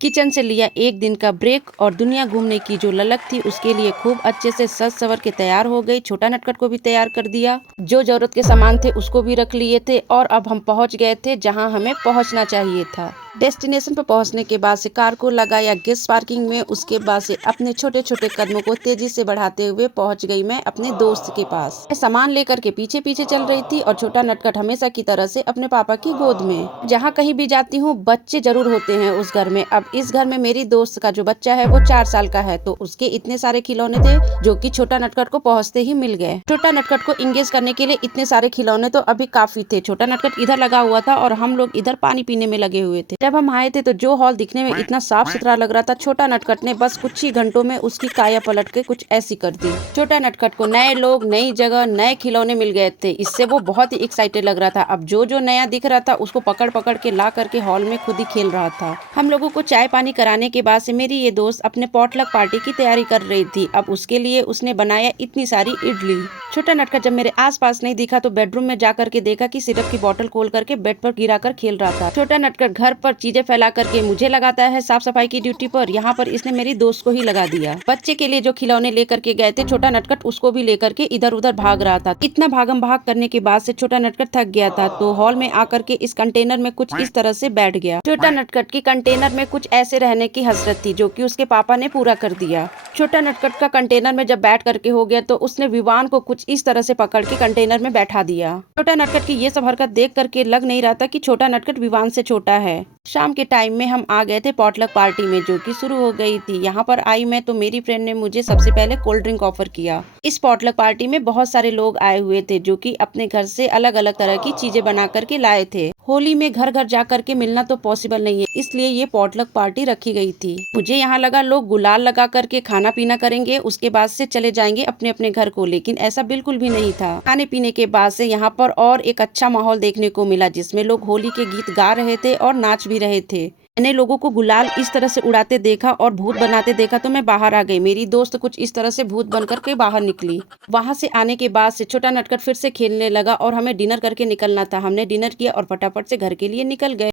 Kitchen से लिया एक दिन का ब्रेक और दुनिया घूमने की जो ललक थी उसके लिए खूब अच्छे से सज सवर के तैयार हो गई। छोटा नटखट को भी तैयार कर दिया, जो जरूरत के सामान थे उसको भी रख लिए थे और अब हम पहुंच गए थे जहां हमें पहुंचना चाहिए था। डेस्टिनेशन पर पहुंचने के बाद से कार को लगाया गेस्ट पार्किंग में। उसके बाद से अपने छोटे छोटे कदमों को तेजी से बढ़ाते हुए पहुंच गई मैं अपने दोस्त के पास। मैं सामान लेकर के पीछे पीछे चल रही थी और छोटा नटखट हमेशा की तरह से अपने पापा की गोद में। जहाँ कहीं भी जाती हूँ बच्चे जरूर होते हैं उस घर में। अब इस घर में मेरी दोस्त का जो बच्चा है वो 4 साल का है, तो उसके इतने सारे खिलौने थे जो कि छोटा नटखट को पहुंचते ही मिल गए। छोटा नटखट को इंगेज करने के लिए इतने सारे खिलौने तो अभी काफी थे। छोटा नटखट इधर लगा हुआ था और हम लोग इधर पानी पीने में लगे हुए थे। जब हम आए थे तो जो हॉल दिखने में इतना साफ सुथरा लग रहा था, छोटा नटखट ने बस कुछ ही घंटों में उसकी काया पलट के कुछ ऐसी कर दी। छोटा नटखट को नए लोग, नई जगह, नए खिलौने मिल गए थे। इससे वो बहुत ही एक्साइटेड लग रहा था। अब जो जो नया दिख रहा था उसको पकड़ पकड़ के ला करके हॉल में खुद ही खेल रहा था। हम लोगों को चाय पानी कराने के बाद से मेरी ये दोस्त अपने पॉटलक पार्टी की तैयारी कर रही थी। अब उसके लिए उसने बनाया इतनी सारी इडली। छोटा नटखट जब मेरे आसपास नहीं दिखा तो बेडरूम में जा करके देखा कि सिरप की बोतल खोल करके बेड पर गिरा कर खेल रहा था। छोटा नटखट घर पर चीजें फैला करके मुझे लगाता है साफ सफाई की ड्यूटी पर। यहाँ पर इसने मेरी दोस्त को ही लगा दिया। बच्चे के लिए जो खिलौने लेकर के गए थे छोटा नटखट उसको भी लेकर के इधर उधर भाग रहा था। इतना भागम भाग करने के बाद से छोटा नटखट थक गया था, तो हॉल में आकर के इस कंटेनर में कुछ इस तरह से बैठ गया। छोटा नटखट की कंटेनर में कुछ ऐसे रहने की हसरत थी जो कि उसके पापा ने पूरा कर दिया। छोटा नटखट का कंटेनर में जब बैठ करके हो गया तो उसने विवान को कुछ इस तरह से पकड़ के कंटेनर में बैठा दिया। छोटा नटखट की ये सब हरकत देख करके लग नहीं रहा था कि छोटा नटखट विवान से छोटा है। शाम के टाइम में हम आ गए थे पॉटलक पार्टी में जो कि शुरू हो गई थी। यहाँ पर आई मैं तो मेरी फ्रेंड ने मुझे सबसे पहले कोल्ड ड्रिंक ऑफर किया। इस पॉटलक पार्टी में बहुत सारे लोग आए हुए थे जो कि अपने घर से अलग अलग तरह की चीजें बना करके लाए थे। होली में घर घर जा करके मिलना तो पॉसिबल नहीं है, इसलिए ये पॉटलक पार्टी रखी गई थी। मुझे यहाँ लगा लोग गुलाल लगा करके खाना पीना करेंगे, उसके बाद से चले जाएंगे अपने अपने घर को, लेकिन ऐसा बिल्कुल भी नहीं था। खाने पीने के बाद से यहाँ पर और एक अच्छा माहौल देखने को मिला जिसमें लोग होली के गीत गा रहे थे और नाच भी रहे थे। मैंने लोगों को गुलाल इस तरह से उड़ाते देखा और भूत बनाते देखा तो मैं बाहर आ गई। मेरी दोस्त कुछ इस तरह से भूत बनकर के बाहर निकली। वहां से आने के बाद से छोटा नटखट फिर से खेलने लगा और हमें डिनर करके निकलना था। हमने डिनर किया और फटाफट से घर के लिए निकल गए।